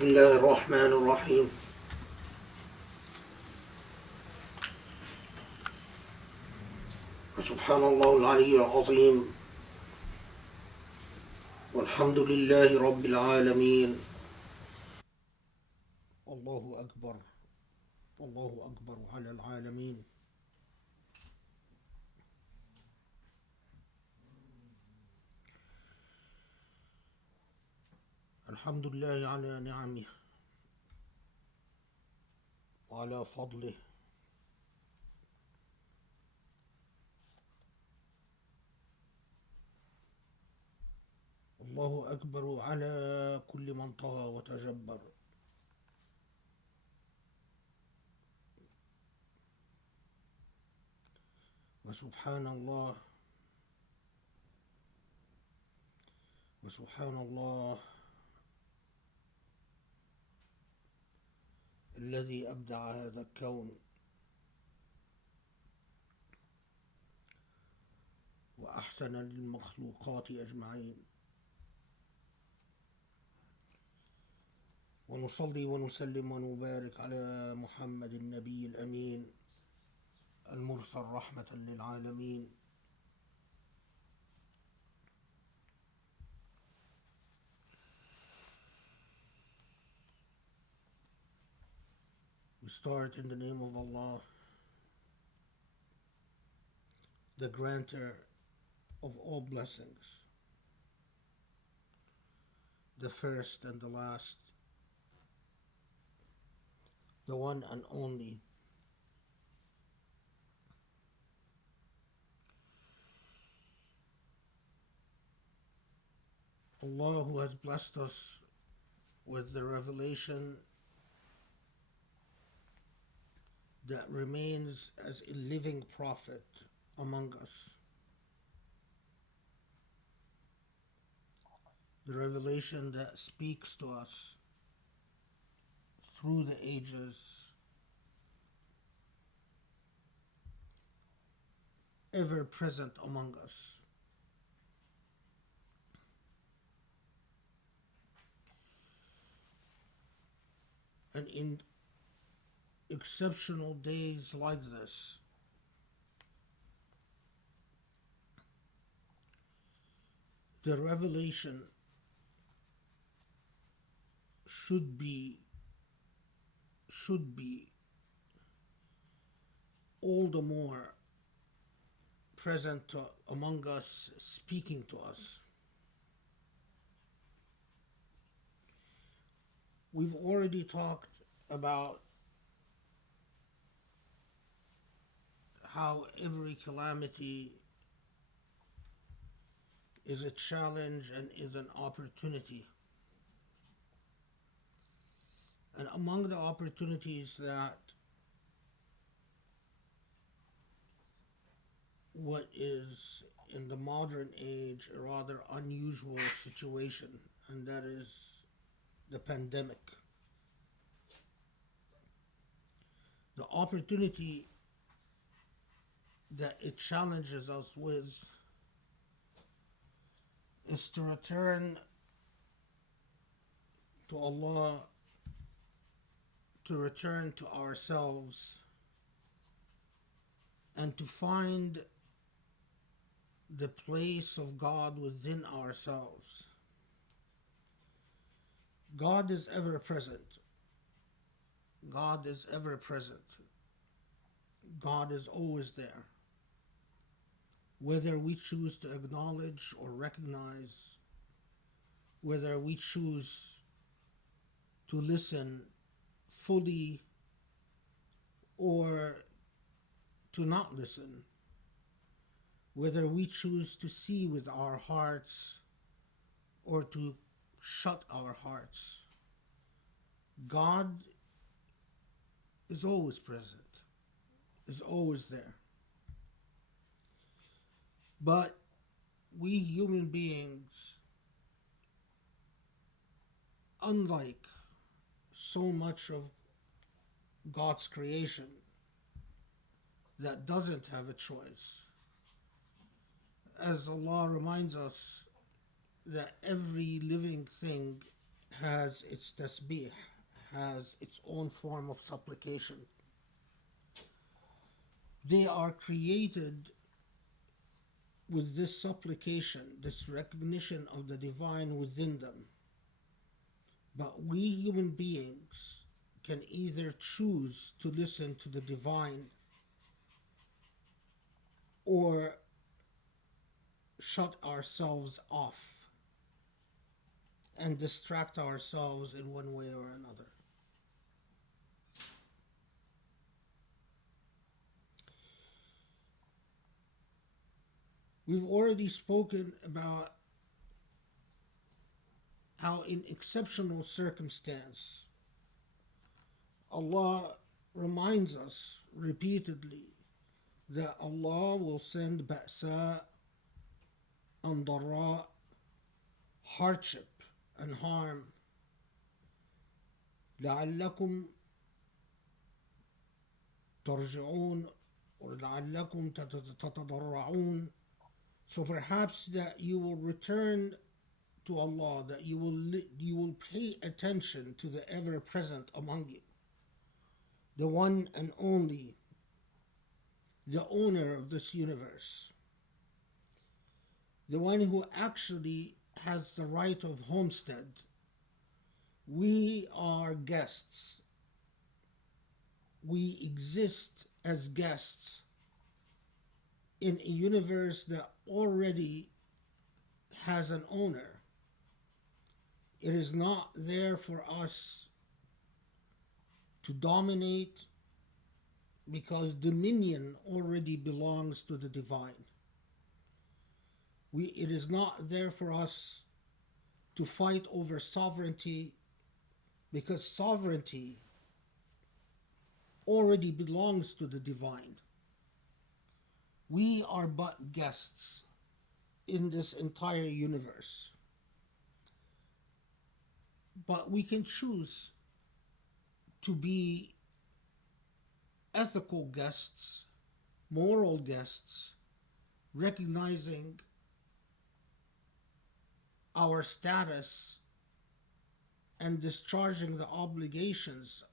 بسم الله الرحمن الرحيم سبحان الله العلي العظيم والحمد لله رب العالمين الله أكبر الله أكبر على العالمين الحمد لله على نعمه وعلى فضله الله أكبر على كل من طغى وتجبر وسبحان الله وسبحان الله الذي أبدع هذا الكون وأحسن للمخلوقات أجمعين ونصلي ونسلم ونبارك على محمد النبي الأمين المرسل رحمة للعالمين We start in the name of Allah, the grantor of all blessings, the first and the last, the one and only. Allah who has blessed us with the revelation that remains as a living prophet among us. The revelation that speaks to us through the ages, ever present among us. And in exceptional days like this, the revelation should be all the more present among us, speaking to us. We've already talked about how every calamity is a challenge and is an opportunity. And among the opportunities that what is in the modern age a rather unusual situation, and that is the pandemic. The opportunity that it challenges us with is to return to Allah, to return to ourselves, and to find the place of God within ourselves. God is ever present. God is ever present. God is always there. Whether we choose to acknowledge or recognize, whether we choose to listen fully or to not listen, whether we choose to see with our hearts or to shut our hearts, God is always present, is always there. But we human beings, unlike so much of God's creation that doesn't have a choice, as Allah reminds us that every living thing has its tasbih, has its own form of supplication. They are created with this supplication, this recognition of the divine within them. But we human beings can either choose to listen to the divine or shut ourselves off and distract ourselves in one way or another. We've already spoken about how in exceptional circumstance Allah reminds us repeatedly that Allah will send ba'sa and dara, hardship and harm, لعلكم ترجعون or لعلكم تتضرعون. So perhaps that you will return to Allah, that you will pay attention to the ever-present among you, the one and only, the owner of this universe, the one who actually has the right of homestead. We are guests. We exist as guests in a universe that already has an owner. It is not there for us to dominate, because dominion already belongs to the divine. It is not there for us to fight over sovereignty, because sovereignty already belongs to the divine. We are but guests in this entire universe. But we can choose to be ethical guests, moral guests, recognizing our status and discharging the obligations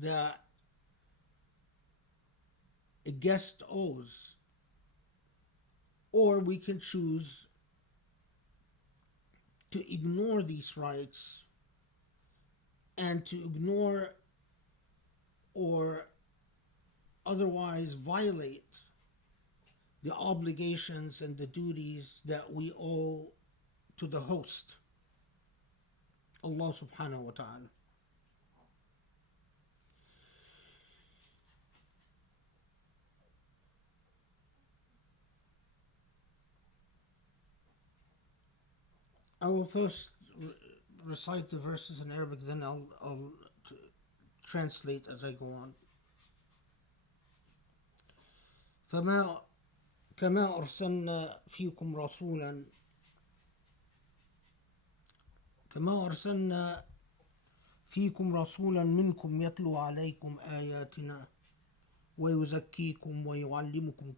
that a guest owes. Or we can choose to ignore these rights and to ignore or otherwise violate the obligations and the duties that we owe to the host, Allah subhanahu wa ta'ala. I will first recite the verses in Arabic, then I'll translate as I go on. كما أرسلنا فيكم رسولا كما أرسلنا فيكم رسولا منكم يتلو عليكم آياتنا ويزكيكم ويعلمكم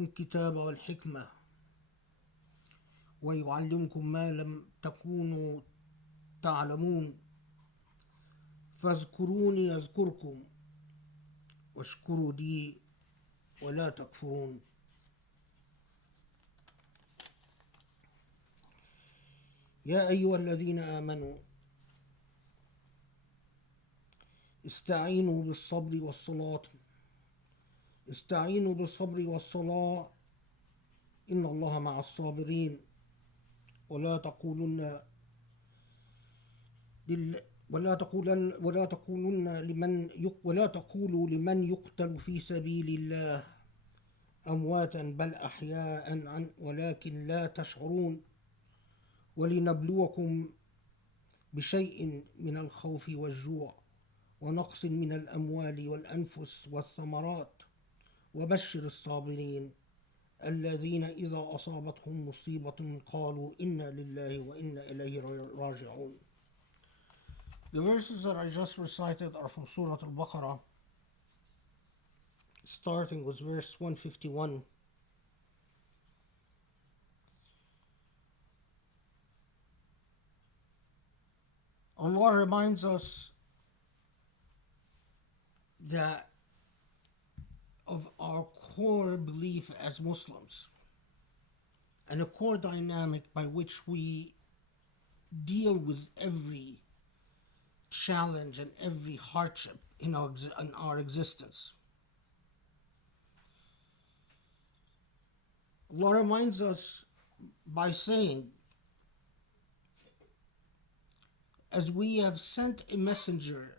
الكتاب والحكمة ويعلمكم ما لم تكونوا تعلمون فاذكروني يذكركم واشكروا لي ولا تكفرون. يا أيها الذين آمنوا استعينوا بالصبر والصلاة إن الله مع الصابرين ولا تقولوا لمن يقتل في سبيل الله أمواتا بل أحياء ولكن لا تشعرون ولنبلوكم بشيء من الخوف والجوع ونقص من الأموال والأنفس والثمرات وبشر الصابرين الذين إذا أصابتهم مصيبة قالوا إنا لله وإنا إليه راجعون. The verses that I just recited are from Surat alBaqarah, starting with verse 151. Allah reminds us that of our core belief as Muslims and a core dynamic by which we deal with every challenge and every hardship in our existence. Allah reminds us by saying, as we have sent a messenger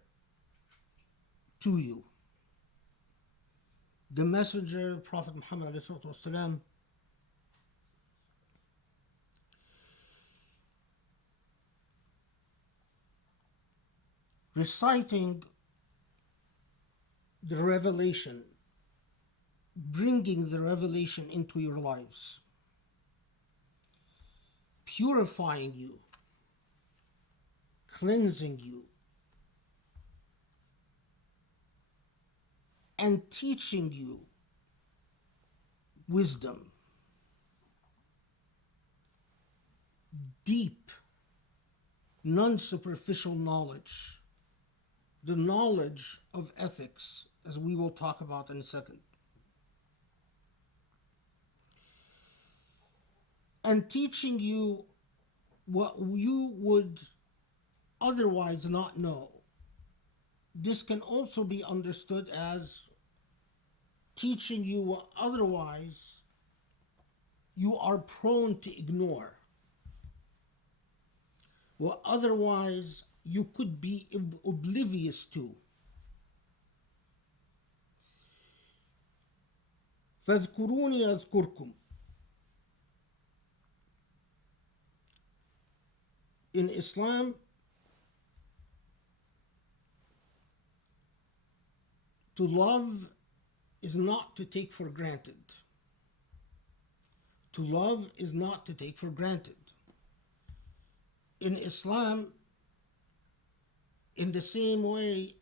to you, the messenger, Prophet Muhammad ﷺ, reciting the revelation, bringing the revelation into your lives, purifying you, cleansing you, and teaching you wisdom, deep, non-superficial knowledge, the knowledge of ethics, as we will talk about in a second. And teaching you what you would otherwise not know. This can also be understood as teaching you what otherwise you are prone to ignore, what otherwise you could be oblivious to. فاذكروني أذكركم. In Islam, to love is not to take for granted. To love is not to take for granted. In Islam, in the same way,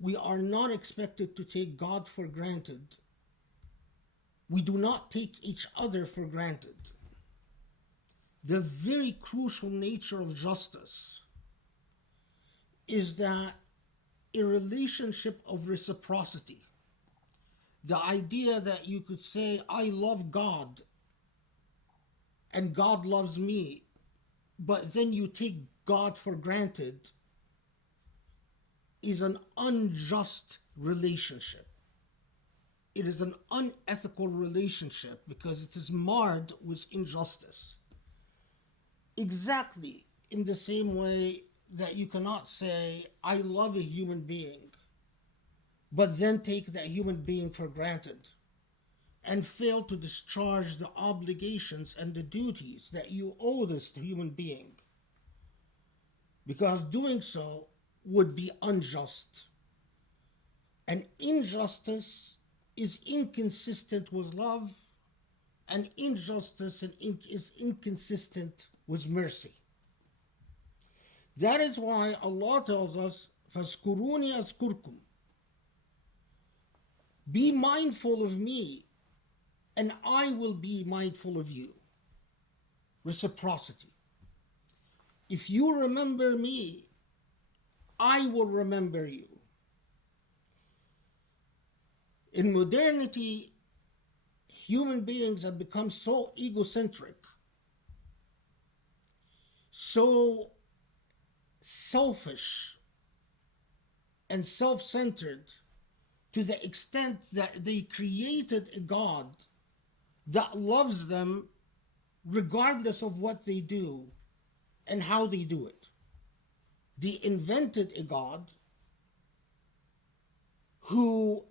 we are not expected to take God for granted. We do not take each other for granted. The very crucial nature of justice is that a relationship of reciprocity. The idea that you could say, I love God and God loves me, but then you take God for granted, is an unjust relationship. It is an unethical relationship because it is marred with injustice. Exactly in the same way that you cannot say, I love a human being, but then take that human being for granted and fail to discharge the obligations and the duties that you owe this human being. Because doing so would be unjust. And injustice is inconsistent with love, and injustice is inconsistent with mercy. That is why Allah tells us, فَاذْكُرُونِي أَذْكُرْكُمْ. Be mindful of me, and I will be mindful of you. Reciprocity. If you remember me, I will remember you. In modernity, human beings have become so egocentric, so selfish and self-centered, to the extent that they created a God that loves them regardless of what they do and how they do it. They invented a God who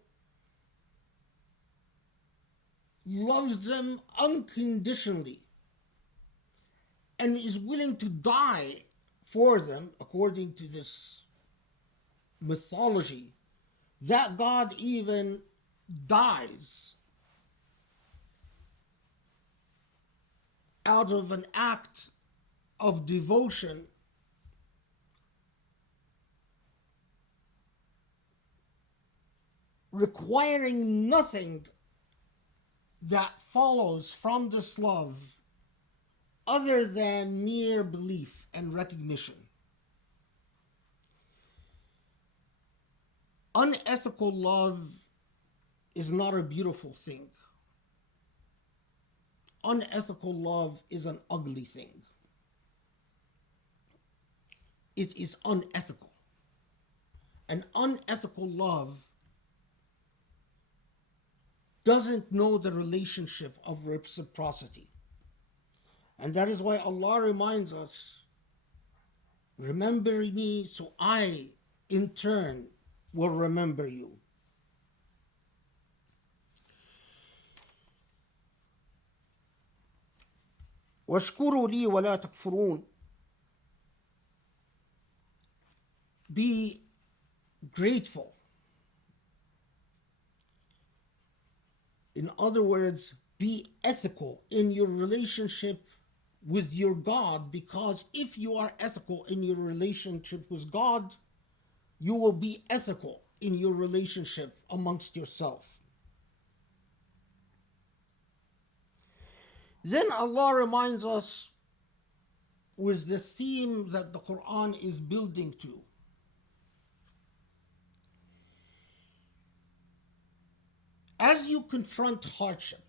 loves them unconditionally and is willing to die for them, according to this mythology. That God even dies out of an act of devotion requiring nothing that follows from this love other than mere belief and recognition. Unethical love is not a beautiful thing. Unethical love is an ugly thing. It is unethical. An unethical love doesn't know the relationship of reciprocity. And that is why Allah reminds us, remember me so I, in turn, will remember you. واشكروا لي ولا تكفرون. Be grateful. In other words, be ethical in your relationship with your God, because if you are ethical in your relationship with God, you will be ethical in your relationship amongst yourself. Then Allah reminds us with the theme that the Quran is building to. As you confront hardship,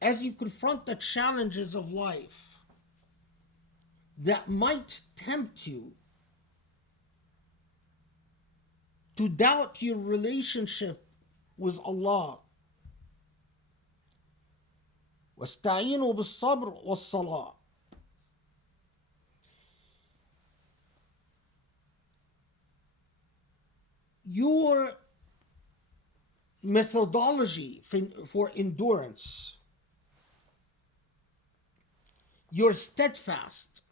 as you confront the challenges of life that might tempt you to doubt your relationship with Allah, واستعينوا بالصبر والصلاة. Your methodology for endurance, your steadfast,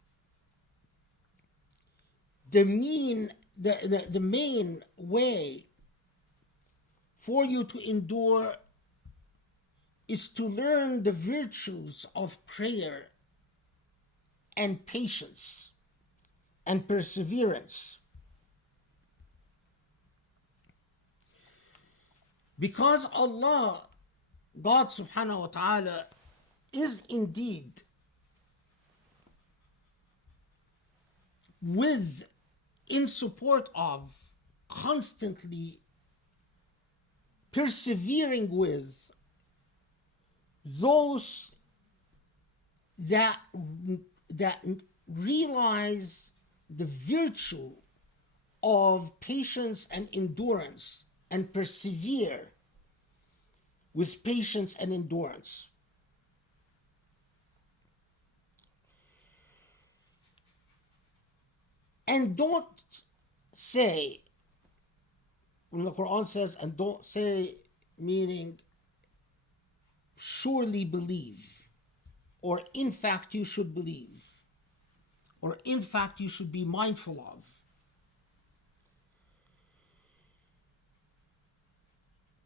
the main way for you to endure is to learn the virtues of prayer and patience and perseverance. Because Allah, God subhanahu wa ta'ala, is indeed in support of, constantly persevering with those that realize the virtue of patience and endurance and persevere with patience and endurance. And don't say, when the Quran says, and don't say, meaning surely believe, or in fact you should believe, or in fact you should be mindful of.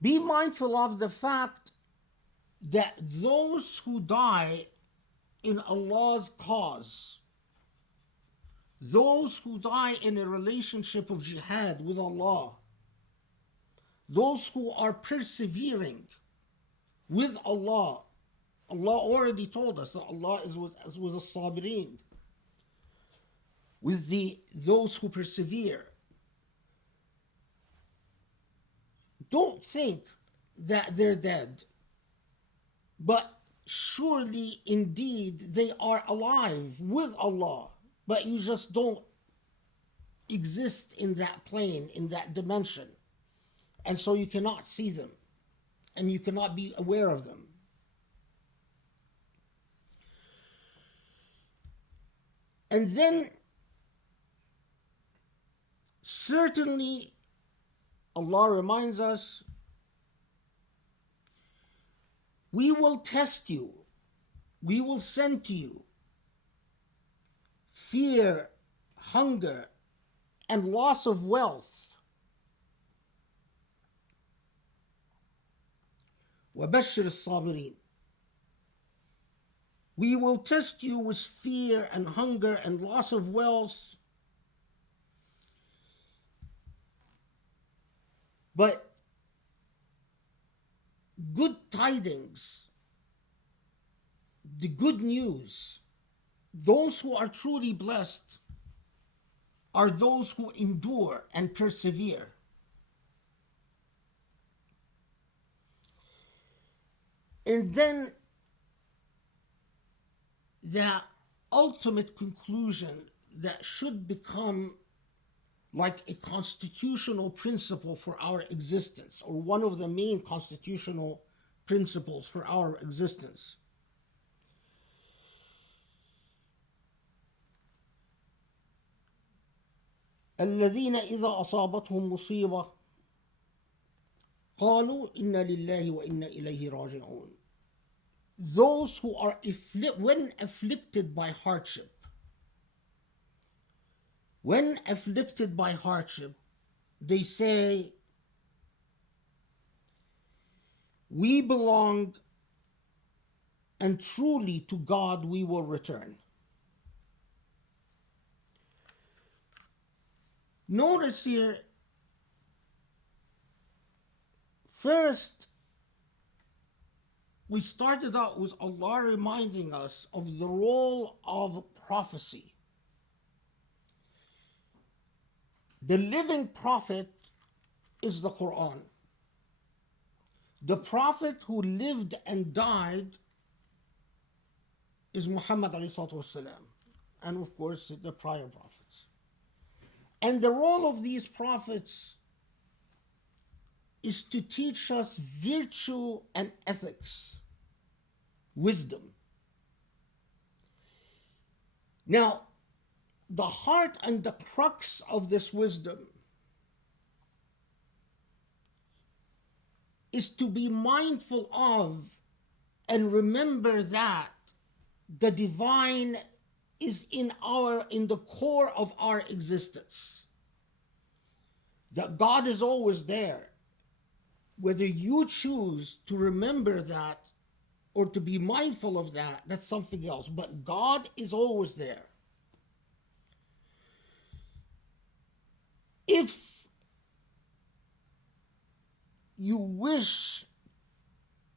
Be mindful of the fact that those who die in Allah's cause, those who die in a relationship of jihad with Allah, those who are persevering with Allah, Allah already told us that Allah is with the sabirin, with those who persevere. Don't think that they're dead, but surely indeed they are alive with Allah, but you just don't exist in that plane, in that dimension, and so you cannot see them and you cannot be aware of them. And then certainly Allah reminds us, we will test you, we will send to you fear, hunger, and loss of wealth. وَبَشِّرِ الصَّابِرِينَ. We will test you with fear and hunger and loss of wealth, but good tidings, the good news, those who are truly blessed are those who endure and persevere. And then the ultimate conclusion that should become like a constitutional principle for our existence, or one of the main constitutional principles for our existence. الذين إذا أصابتهم مصيبة قالوا إنا لله وإنا إليه راجعون. Those who are when afflicted by hardship, they say, we belong, and truly to God we will return. Notice here, first, we started out with Allah reminding us of the role of prophecy. The living prophet is the Quran. The prophet who lived and died is Muhammad ﷺ, and of course the prior prophets. And the role of these prophets is to teach us virtue and ethics, wisdom. Now, the heart and the crux of this wisdom is to be mindful of and remember that the divine is in the core of our existence. That God is always there. Whether you choose to remember that or to be mindful of that, that's something else. But God is always there. If you wish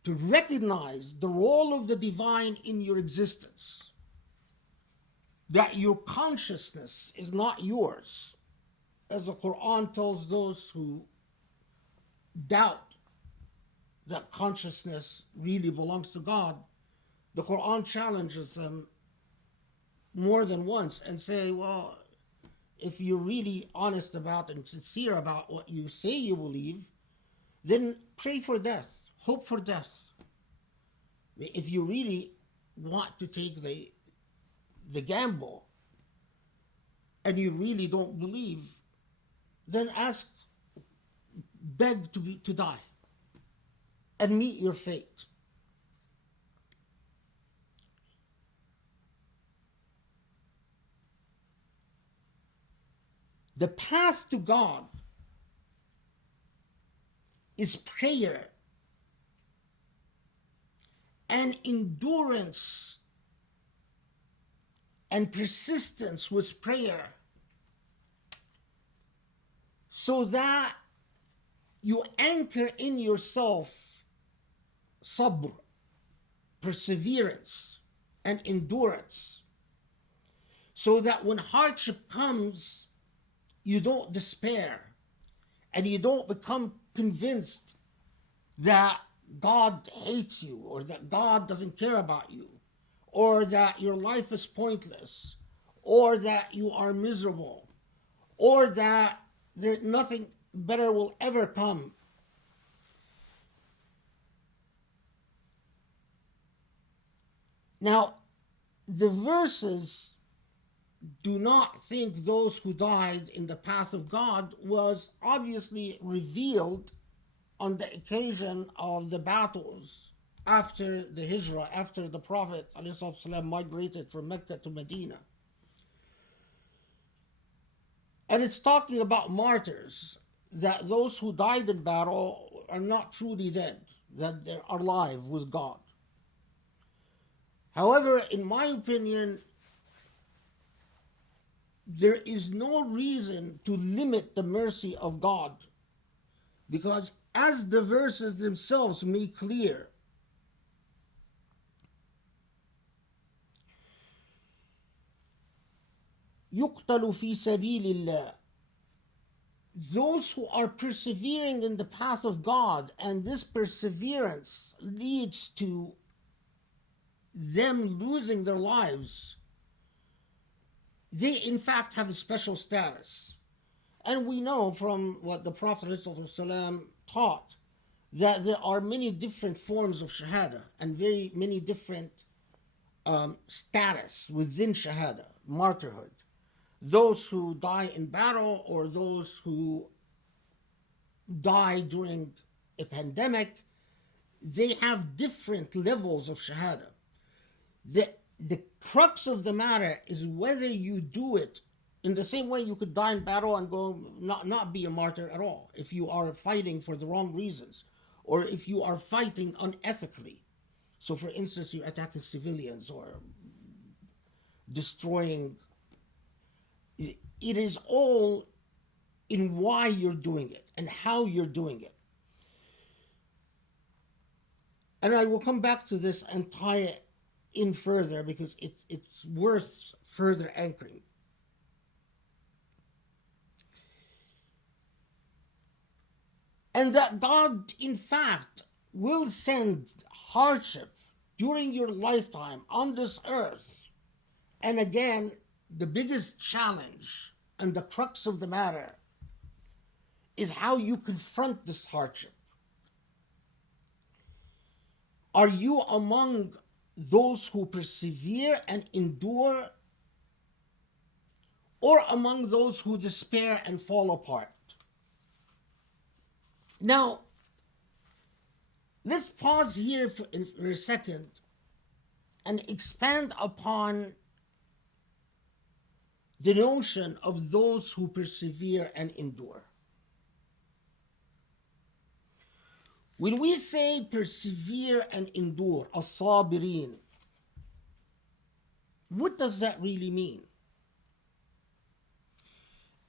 to recognize the role of the divine in your existence, that your consciousness is not yours, as the Quran tells those who doubt that consciousness really belongs to God, the Quran challenges them more than once and say, well, if you're really honest about and sincere about what you say you believe, then pray for death, hope for death. If you really want to take the gamble and you really don't believe, then beg to die and meet your fate. The path to God is prayer and endurance and persistence with prayer, so that you anchor in yourself sabr, perseverance, and endurance, so that when hardship comes, you don't despair and you don't become convinced that God hates you, or that God doesn't care about you, or that your life is pointless, or that you are miserable, or that nothing better will ever come. Now, the verses do not think those who died in the path of God was obviously revealed on the occasion of the battles after the Hijrah, after the Prophet ﷺ migrated from Mecca to Medina. And it's talking about martyrs, that those who died in battle are not truly dead, that they're alive with God. However, in my opinion, there is no reason to limit the mercy of God, because as the verses themselves make clear, يقتل في سبيل الله those who are persevering in the path of God, and this perseverance leads to them losing their lives, they in fact have a special status. And we know from what the Prophet ﷺ taught that there are many different forms of shahada and very many different status within shahada, martyrhood. Those who die in battle, or those who die during a pandemic, they have different levels of shahada. The crux of the matter is whether you do it in the same way you could die in battle and go not be a martyr at all if you are fighting for the wrong reasons, or if you are fighting unethically. So for instance, you're attacking civilians or destroying. It is all in why you're doing it and how you're doing it. And I will come back to this and tie it in further because it's worth further anchoring. And that God, in fact, will send hardship during your lifetime on this earth. And again, the biggest challenge and the crux of the matter is how you confront this hardship. Are you among those who persevere and endure, or among those who despair and fall apart? Now, let's pause here for a second and expand upon the notion of those who persevere and endure. When we say persevere and endure, as-sabirin, what does that really mean?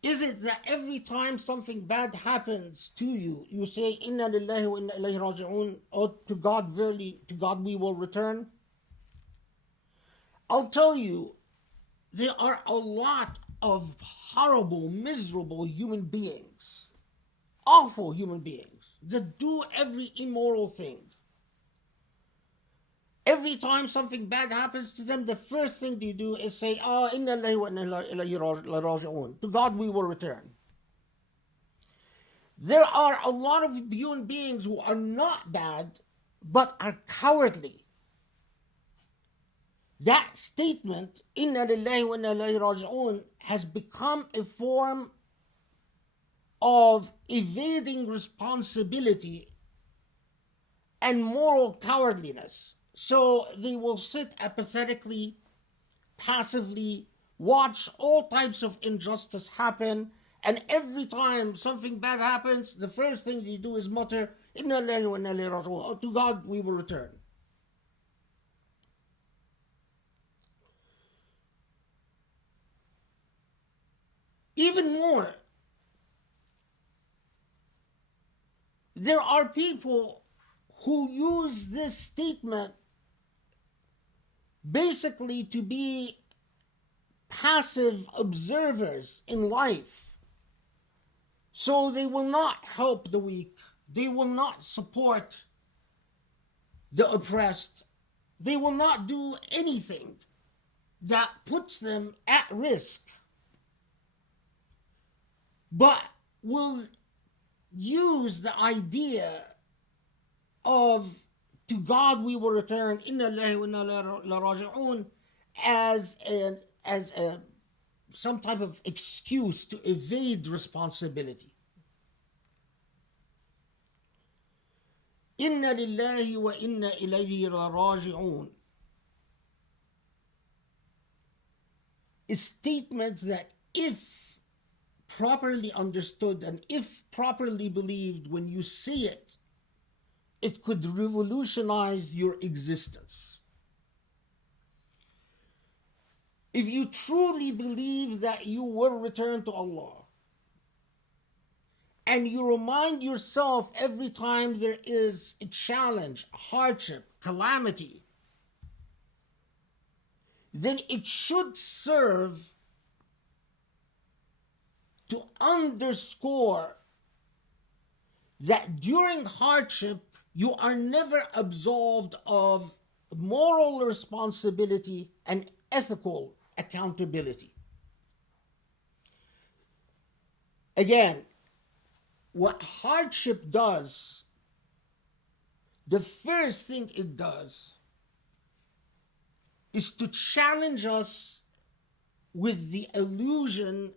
Is it that every time something bad happens to you, you say, Inna lillahi wa inna ilayhi raji'un, or to God verily, to God we will return? I'll tell you, there are a lot of horrible, miserable human beings, awful human beings, that do every immoral thing. Every time something bad happens to them, the first thing they do is say, Inna lillahi wa inna ilayhi raji'un. To God we will return. There are a lot of human beings who are not bad, but are cowardly. That statement, Inna lillahi wa inna ilayhi raji'un, has become a form of evading responsibility and moral cowardliness. So they will sit apathetically, passively, watch all types of injustice happen, and every time something bad happens, the first thing they do is mutter, Inna lillahi wa inna ilayhi raji'un. To God we will return. Even more, there are people who use this statement basically to be passive observers in life. So they will not help the weak. They will not support the oppressed. They will not do anything that puts them at risk, but will use the idea of to God we will return, Inna lillahi wa inna ilayhi raji'un, as some type of excuse to evade responsibility. Inna lillahi wa inna ilayhi raji'un, a statement that, if properly understood and if properly believed, when you say it, it could revolutionize your existence. If you truly believe that you will return to Allah, and you remind yourself every time there is a challenge, hardship, calamity, then it should serve to underscore that during hardship, you are never absolved of moral responsibility and ethical accountability. Again, what hardship does, the first thing it does is to challenge us with the illusion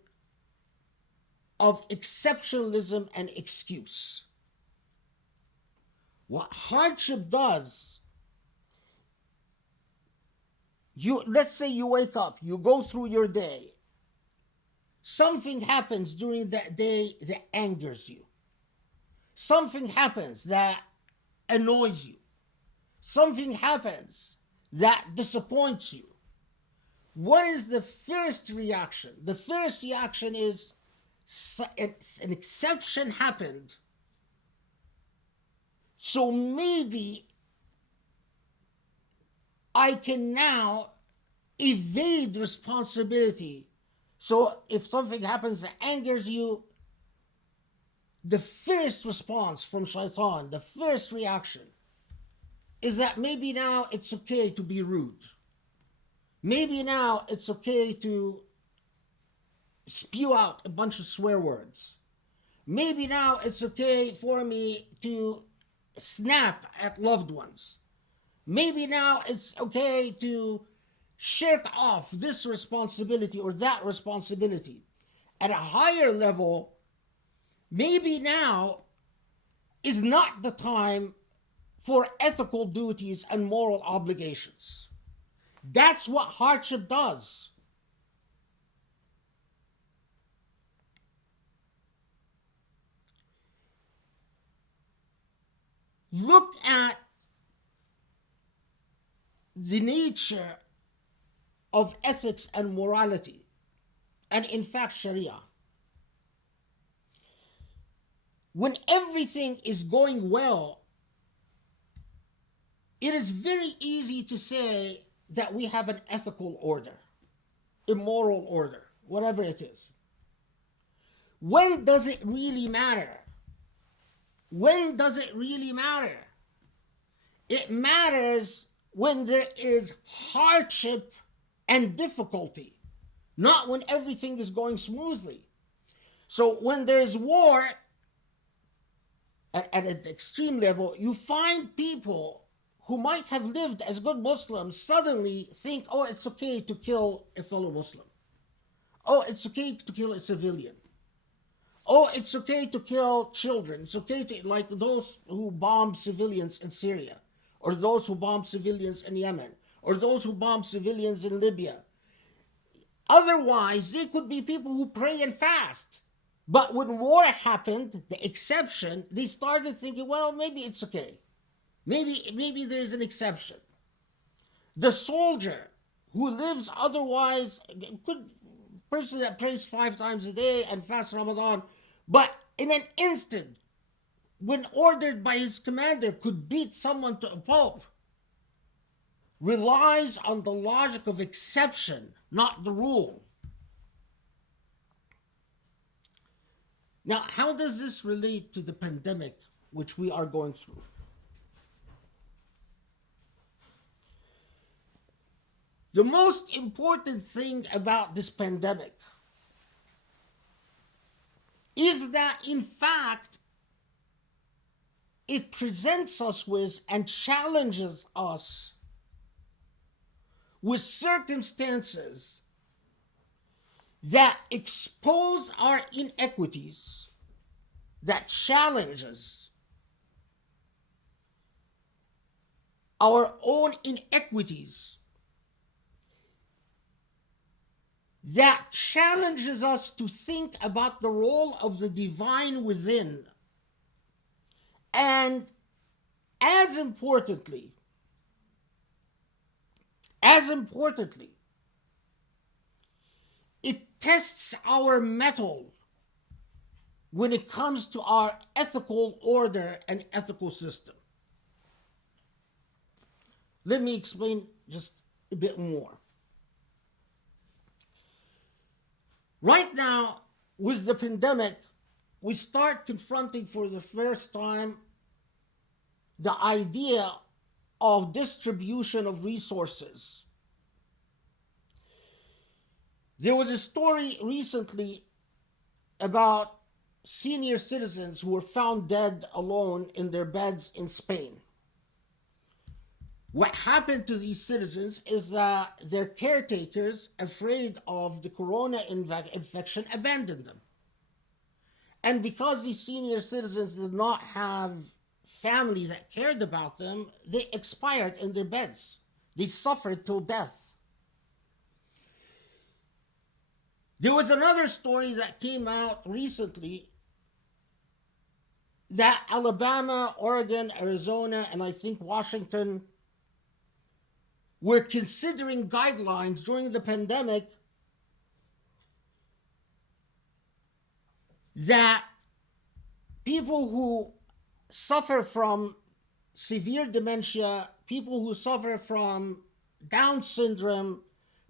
of exceptionalism and excuse. What hardship does, let's say you wake up, you go through your day, something happens during that day that angers you. Something happens that annoys you. Something happens that disappoints you. What is the first reaction? The first reaction is an exception happened, so maybe I can now evade responsibility. So if something happens that angers you, the first response from shaitan, the first reaction, is that maybe now it's okay to be rude. Maybe now it's okay to spew out a bunch of swear words. Maybe now it's okay for me to snap at loved ones. Maybe now it's okay to shirk off this responsibility or that responsibility. At a higher level, maybe now is not the time for ethical duties and moral obligations. That's what hardship does. Look at the nature of ethics and morality, and in fact Sharia. When everything is going well, it is very easy to say that we have an ethical order, a moral order, whatever it is. When does it really matter? When does it really matter? It matters when there is hardship and difficulty, not when everything is going smoothly. So when there's war, at an extreme level, you find people who might have lived as good Muslims suddenly think, oh, it's okay to kill a fellow Muslim. Oh, it's okay to kill a civilian. Oh, it's okay to kill children. It's okay to, like those who bomb civilians in Syria, or those who bomb civilians in Yemen, or those who bomb civilians in Libya. Otherwise, they could be people who pray and fast. But when war happened, the exception, they started thinking, well, maybe it's okay. Maybe there's an exception. The soldier who lives otherwise, person that prays 5 times a day and fasts Ramadan, but in an instant, when ordered by his commander, could beat someone to a pulp, relies on the logic of exception, not the rule. Now, how does this relate to the pandemic which we are going through? The most important thing about this pandemic is that, in fact, it presents us with and challenges us with circumstances that expose our inequities, that challenges our own inequities, that challenges us to think about the role of the divine within. And as importantly, it tests our mettle when it comes to our ethical order and ethical system. Let me explain just a bit more. Right now, with the pandemic, we start confronting for the first time the idea of distribution of resources. There was a story recently about senior citizens who were found dead alone in their beds in Spain. What happened to these citizens is that their caretakers, afraid of the corona infection, abandoned them. And because these senior citizens did not have family that cared about them, they expired in their beds. They suffered till death. There was another story that came out recently that Alabama, Oregon, Arizona, and I think Washington were considering guidelines during the pandemic that people who suffer from severe dementia, people who suffer from Down syndrome,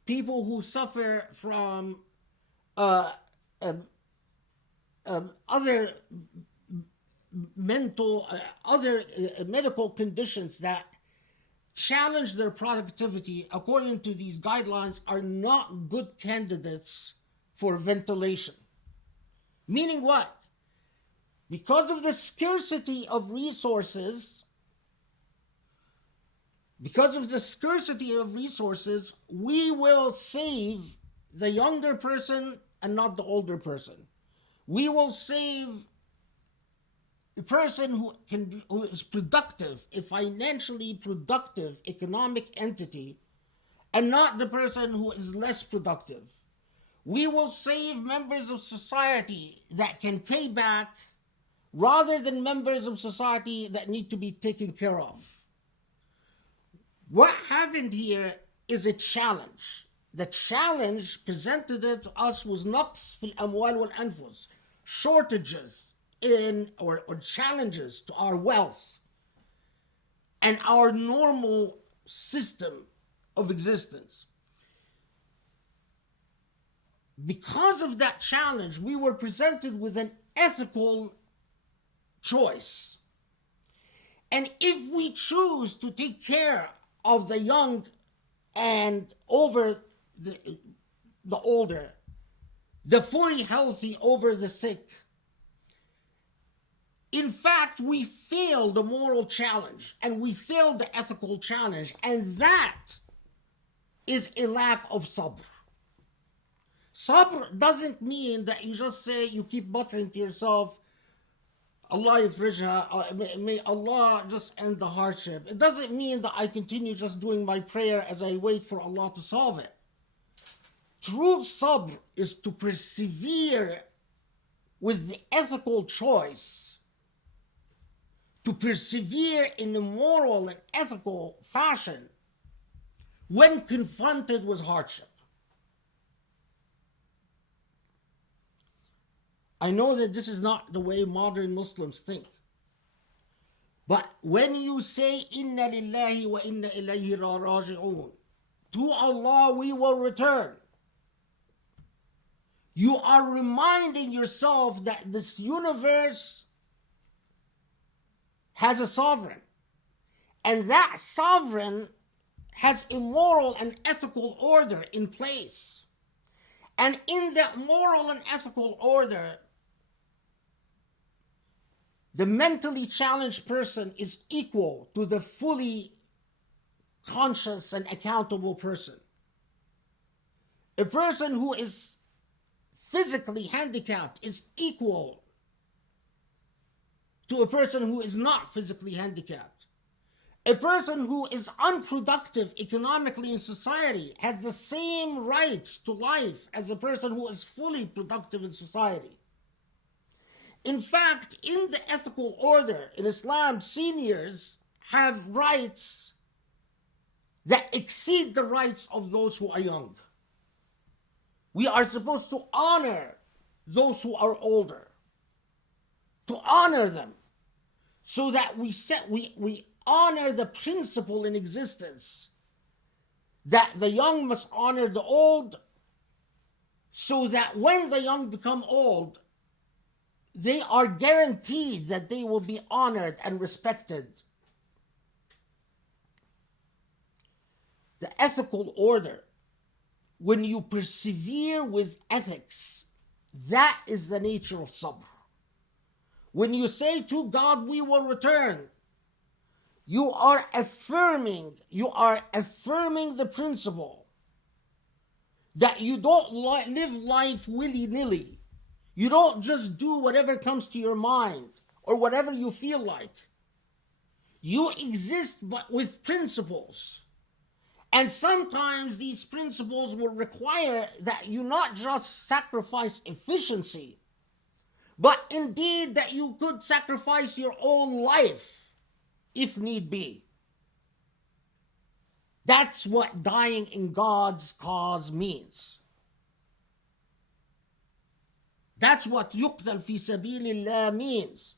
people who suffer from other medical conditions that challenge their productivity, according to these guidelines, are not good candidates for ventilation. Meaning what? Because of the scarcity of resources, we will save the younger person and not the older person. We will save the person who is productive, a financially productive economic entity, and not the person who is less productive. We will save members of society that can pay back rather than members of society that need to be taken care of. What happened here is a challenge. The challenge presented it to us was نقص في الأموال والأنفس, shortages or challenges to our wealth and our normal system of existence. Because of that challenge, we were presented with an ethical choice. And if we choose to take care of the young and over the older, the fully healthy over the sick, in fact, we fail the moral challenge and we fail the ethical challenge, and that is a lack of sabr. Sabr doesn't mean that you just say, you keep muttering to yourself, Allah yafrijha, may Allah just end the hardship. It doesn't mean that I continue just doing my prayer as I wait for Allah to solve it. True sabr is to persevere with the ethical choice, to persevere in a moral and ethical fashion when confronted with hardship. I know that this is not the way modern Muslims think. But when you say, Inna lillahi wa inna ilayhi raji'un, to Allah we will return, you are reminding yourself that this universe has a sovereign. And that sovereign has a moral and ethical order in place. And in that moral and ethical order, the mentally challenged person is equal to the fully conscious and accountable person. A person who is physically handicapped is equal to a person who is not physically handicapped. A person who is unproductive economically in society has the same rights to life as a person who is fully productive in society. In fact, in the ethical order in Islam, seniors have rights that exceed the rights of those who are young. We are supposed to honor those who are older, to honor them, so that we honor the principle in existence that the young must honor the old so that when the young become old, they are guaranteed that they will be honored and respected. The ethical order, when you persevere with ethics, that is the nature of sabr. When you say to God, we will return, you are affirming the principle that you don't live life willy-nilly. You don't just do whatever comes to your mind or whatever you feel like. You exist but with principles. And sometimes these principles will require that you not just sacrifice efficiency, but indeed that you could sacrifice your own life if need be. That's what dying in God's cause means. That's what yuqtal fi sabilillah means.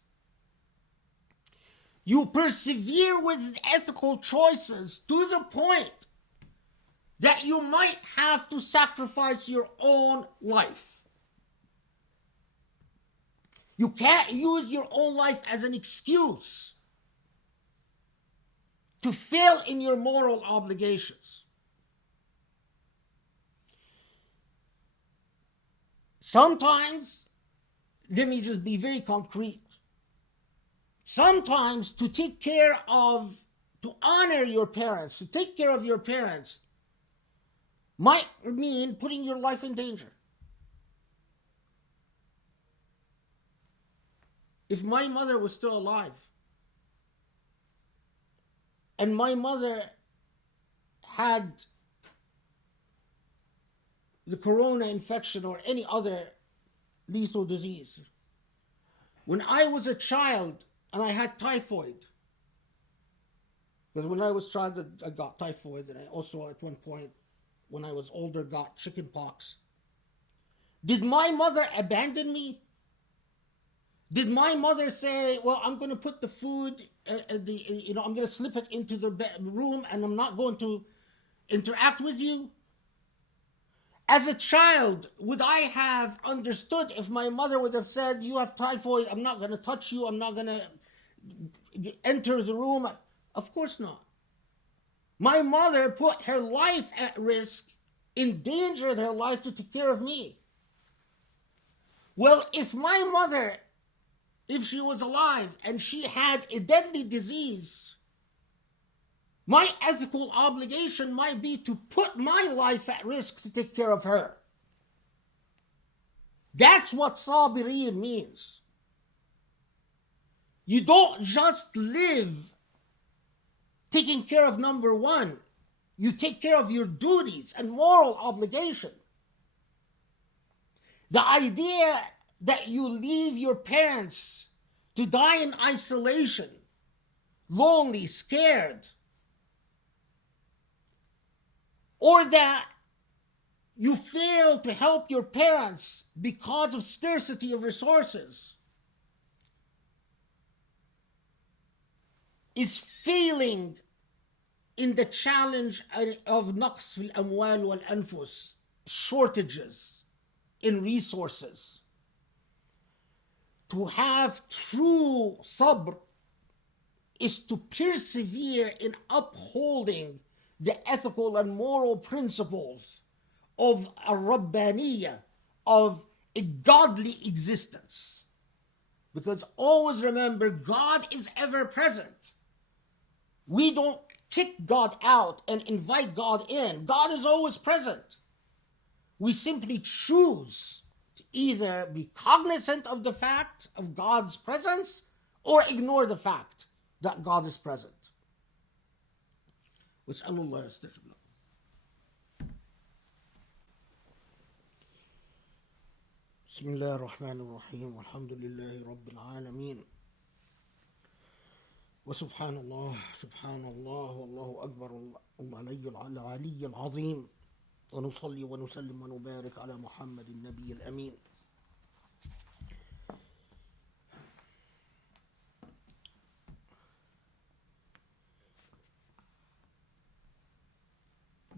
You persevere with ethical choices to the point that you might have to sacrifice your own life. You can't use your own life as an excuse to fail in your moral obligations. Sometimes, let me just be very concrete. Sometimes to honor your parents, to take care of your parents, might mean putting your life in danger. If my mother was still alive, and my mother had the corona infection or any other lethal disease, when I was a child and I had typhoid, because when I was a child I got typhoid, and I also at one point when I was older got chicken pox. Did my mother abandon me? Did my mother say, well, I'm going to put the food, I'm going to slip it into the room and I'm not going to interact with you? As a child, would I have understood if my mother would have said, you have typhoid, I'm not going to touch you, I'm not going to enter the room? Of course not. My mother put her life at risk, endangered her life to take care of me. Well, if my mother, if she was alive and she had a deadly disease, my ethical obligation might be to put my life at risk to take care of her. That's what sabirin means. You don't just live taking care of number one. You take care of your duties and moral obligation. The idea that you leave your parents to die in isolation, lonely, scared, or that you fail to help your parents because of scarcity of resources, is failing in the challenge of naqs fil amwal wal anfus, shortages in resources. To have true sabr is to persevere in upholding the ethical and moral principles of a Rabbaniyah, of a godly existence. Because always remember, God is ever present. We don't kick God out and invite God in. God is always present. We simply choose to either be cognizant of the fact of God's presence or ignore the fact that God is present. واسأل الله يستجب لكم. بسم الله الرحمن الرحيم والحمد لله رب العالمين وسبحان الله سبحان الله والله أكبر العلي العظيم ونصلي ونسلم ونبارك على محمد النبي الأمين.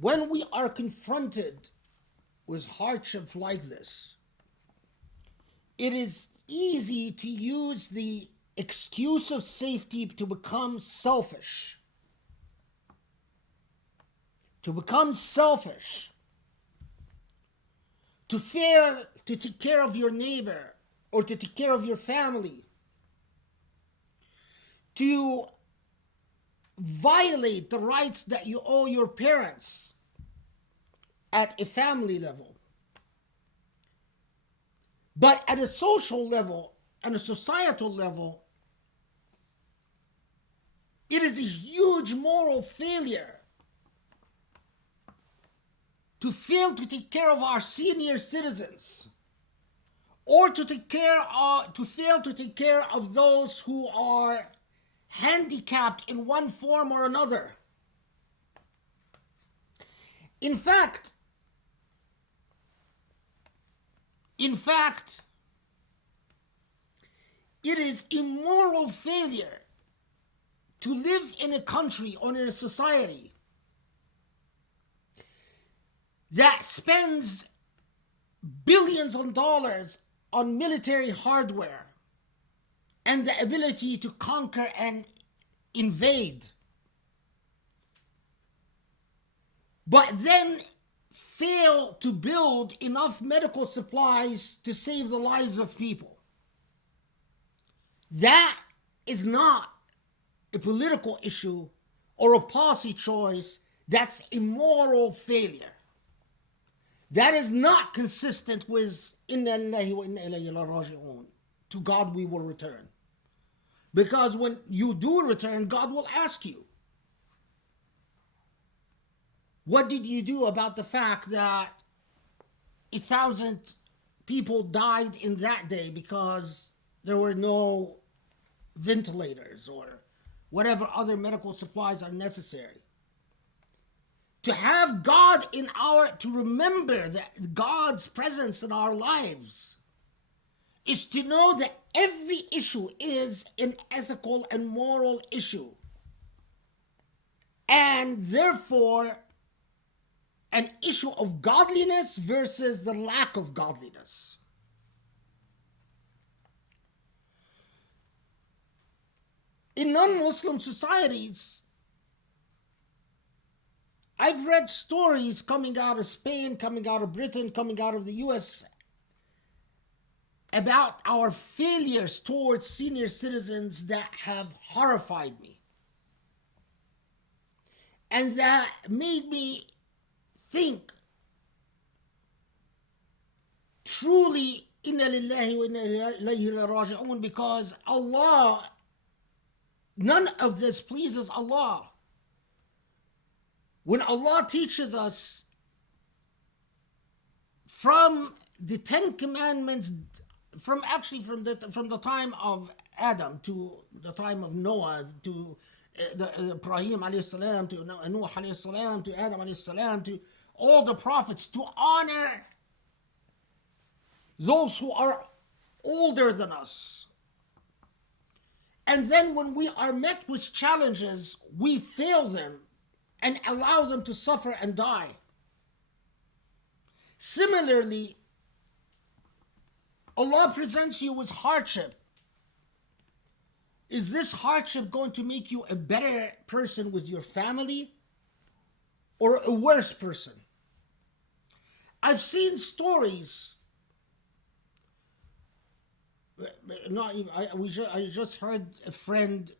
When we are confronted with hardship like this, it is easy to use the excuse of safety to become selfish. To become selfish. To fail to take care of your neighbor or to take care of your family. To violate the rights that you owe your parents at a family level. But at a social level and a societal level, it is a huge moral failure to fail to take care of our senior citizens, or to fail to take care of those who are handicapped in one form or another. In fact, it is a moral failure to live in a country or in a society that spends billions of dollars on military hardware and the ability to conquer and invade, but then fail to build enough medical supplies to save the lives of people. That is not a political issue or a policy choice. That's a moral failure. That is not consistent with Inna lillahi wa inna ilayhi raji'un. To God we will return. Because when you do return, God will ask you, what did you do about the fact that 1,000 people died in that day because there were no ventilators or whatever other medical supplies are necessary? To have God to remember that God's presence in our lives is to know that every issue is an ethical and moral issue. And therefore, an issue of godliness versus the lack of godliness. In non-Muslim societies, I've read stories coming out of Spain, coming out of Britain, coming out of the US about our failures towards senior citizens that have horrified me. And that made me think, truly, inna lillahi wa inna ilayhi raji'un, because Allah, none of this pleases Allah. When Allah teaches us from the 10 Commandments, from the time of Adam to the time of Noah, to Ibrahim alayhi salam, to Nuh alayhi salam, to Adam alayhi salam, to all the prophets, to honor those who are older than us. And then when we are met with challenges, we fail them and allow them to suffer and die. Similarly, Allah presents you with hardship. Is this hardship going to make you a better person with your family or a worse person? I've seen stories. I just heard a friend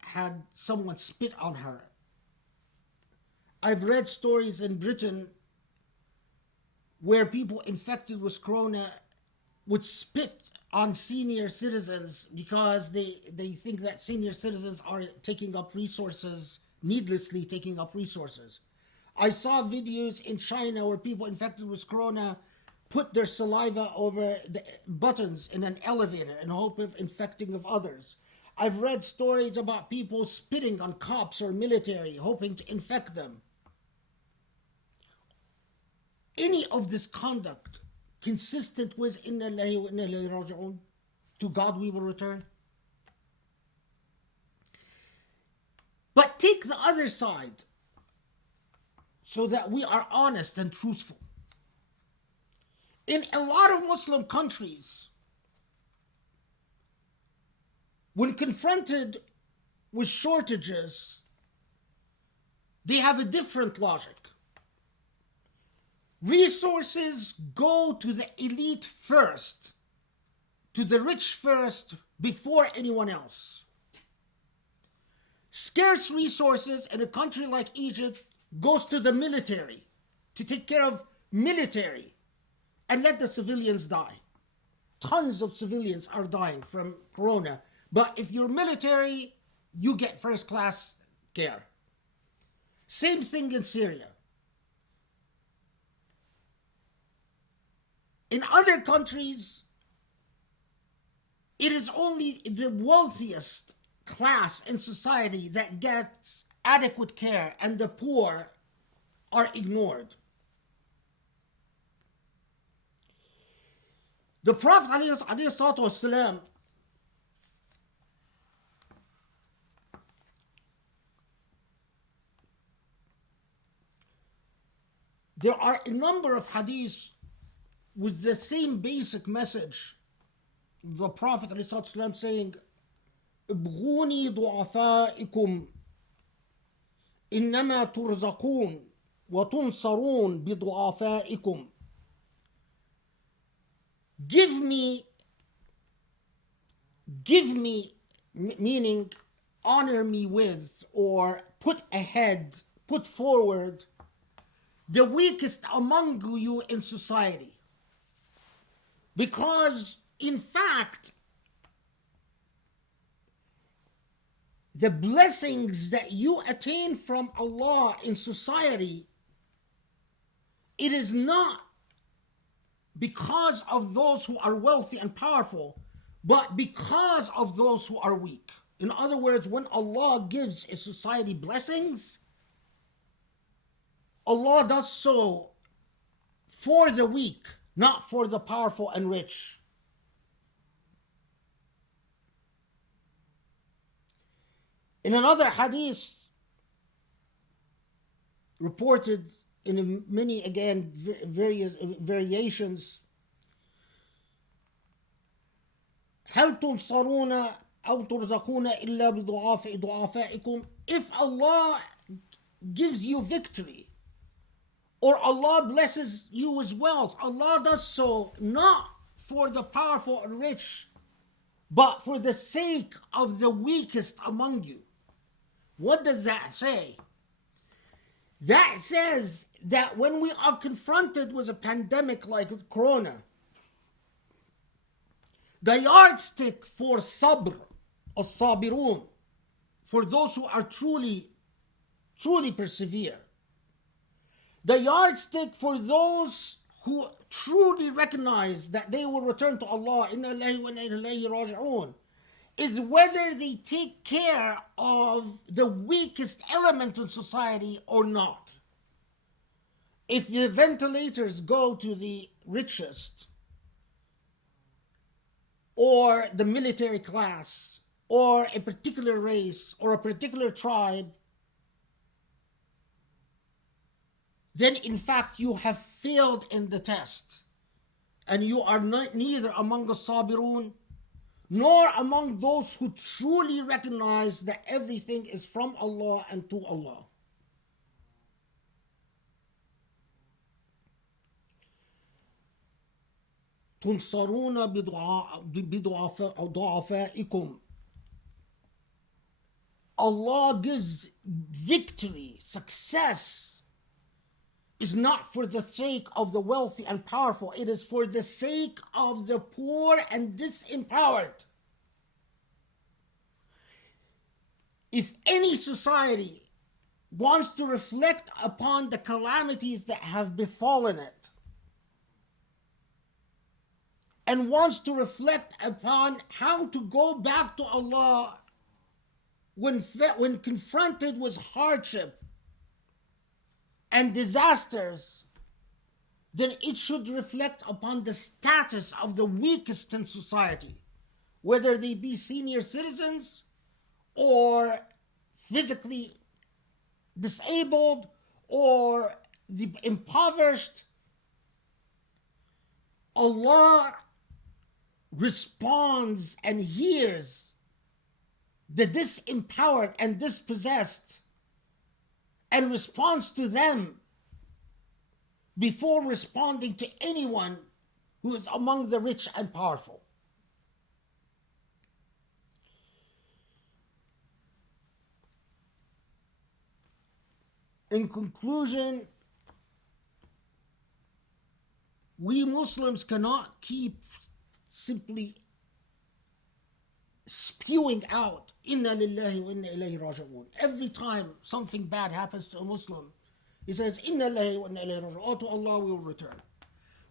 had someone spit on her. I've read stories in Britain where people infected with corona would spit on senior citizens because they think that senior citizens are taking up resources, needlessly taking up resources. I saw videos in China where people infected with corona put their saliva over the buttons in an elevator in hope of infecting of others. I've read stories about people spitting on cops or military, hoping to infect them. Any of this conduct consistent with Inna lillahi wa inna ilayhi raji'un, to God we will return? But take the other side. so that we are honest and truthful. In a lot of Muslim countries, when confronted with shortages, they have a different logic. Resources go to the elite first, to the rich first, before anyone else. Scarce resources in a country like Egypt goes to the military to take care of military and let the civilians die. Tons of civilians are dying from corona, but if you're military, you get first class care. Same thing in Syria. In other countries, it is only the wealthiest class in society that gets adequate care, and the poor are ignored. The Prophet ﷺ there are a number of hadiths with the same basic message. The Prophet ﷺ saying, ابغوني ضعفائكم إنما ترزقون وتنصرون بضعفائكم. Give me, meaning honor me with, or put ahead, put forward the weakest among you in society. Because, in fact, the blessings that you attain from Allah in society, it is not because of those who are wealthy and powerful, but because of those who are weak. In other words, when Allah gives a society blessings, Allah does so for the weak, not for the powerful and rich. In another hadith, reported in many, again, various variations, هل تنصرون أو ترزقون إلا بضعفائكم. If Allah gives you victory, or Allah blesses you with wealth, Allah does so not for the powerful and rich, but for the sake of the weakest among you. What does that say? That says that when we are confronted with a pandemic like corona, the yardstick for sabr, or sabirun, for those who are truly persevere, the yardstick for those who truly recognize that they will return to Allah, inna lillahi wa inna ilayhi raji'un, is whether they take care of the weakest element in society or not. If the ventilators go to the richest, or the military class, or a particular race, or a particular tribe, then in fact you have failed in the test, and you are neither among the sabirun nor among those who truly recognize that everything is from Allah and to Allah. تنصرون بضعفائكم. Allah gives victory, success, is not for the sake of the wealthy and powerful. It is for the sake of the poor and disempowered. If any society wants to reflect upon the calamities that have befallen it, and wants to reflect upon how to go back to Allah when confronted with hardship and disasters, then it should reflect upon the status of the weakest in society, whether they be senior citizens or physically disabled or the impoverished, Allah responds and hears the disempowered and dispossessed and responds to them before responding to anyone who is among the rich and powerful. In conclusion, we Muslims cannot keep simply spewing out Inna lillahi wa inna ilayhi raji'un. Every time something bad happens to a Muslim, he says Inna lillahi wa inna ilayhi raji'un. Oh, to Allah we will return.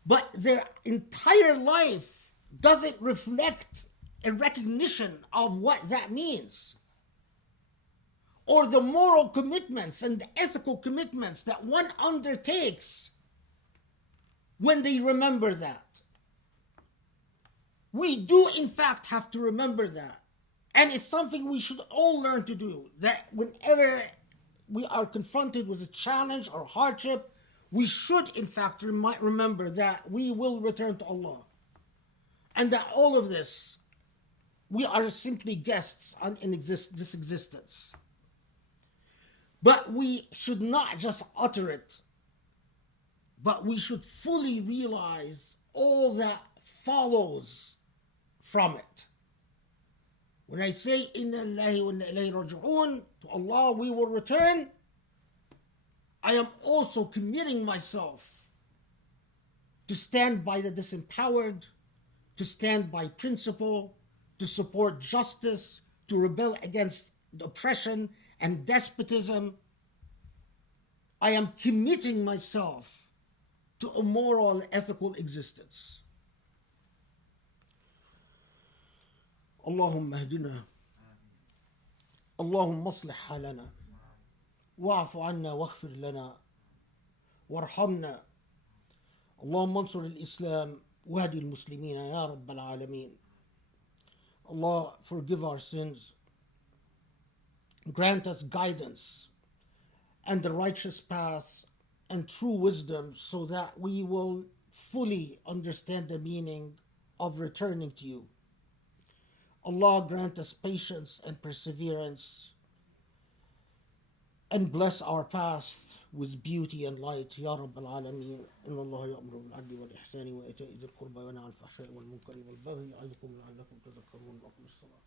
But their entire life doesn't reflect a recognition of what that means, or the moral commitments and the ethical commitments that one undertakes when they remember that. We do in fact have to remember that. And it's something we should all learn to do, that whenever we are confronted with a challenge or hardship, we should in fact remember that we will return to Allah. And that all of this, we are simply guests in this existence. But we should not just utter it, but we should fully realize all that follows from it. When I say Inna lillahi wa inna ilayhi raji'un, to Allah we will return, I am also committing myself to stand by the disempowered, to stand by principle, to support justice, to rebel against oppression and despotism. I am committing myself to a moral and ethical existence. اللهم اهدنا اللهم اصلح حالنا واعف عنا واغفر لنا وارحمنا اللهم انصر الإسلام واهد المسلمين يا رب العالمين. Allah, forgive our sins, grant us guidance and the righteous path and true wisdom, so that we will fully understand the meaning of returning to you. Allah, grant us patience and perseverance and bless our path with beauty and light. Ya Rabbal Alameen. Inna Allah ya'muru bil 'adli wal ihsani wa ita'i dhil qurba wa yanha 'anil fahsha'i wal munkari wal baghi ya'idukum la'allakum tadhakkarun. Aqim as-salat.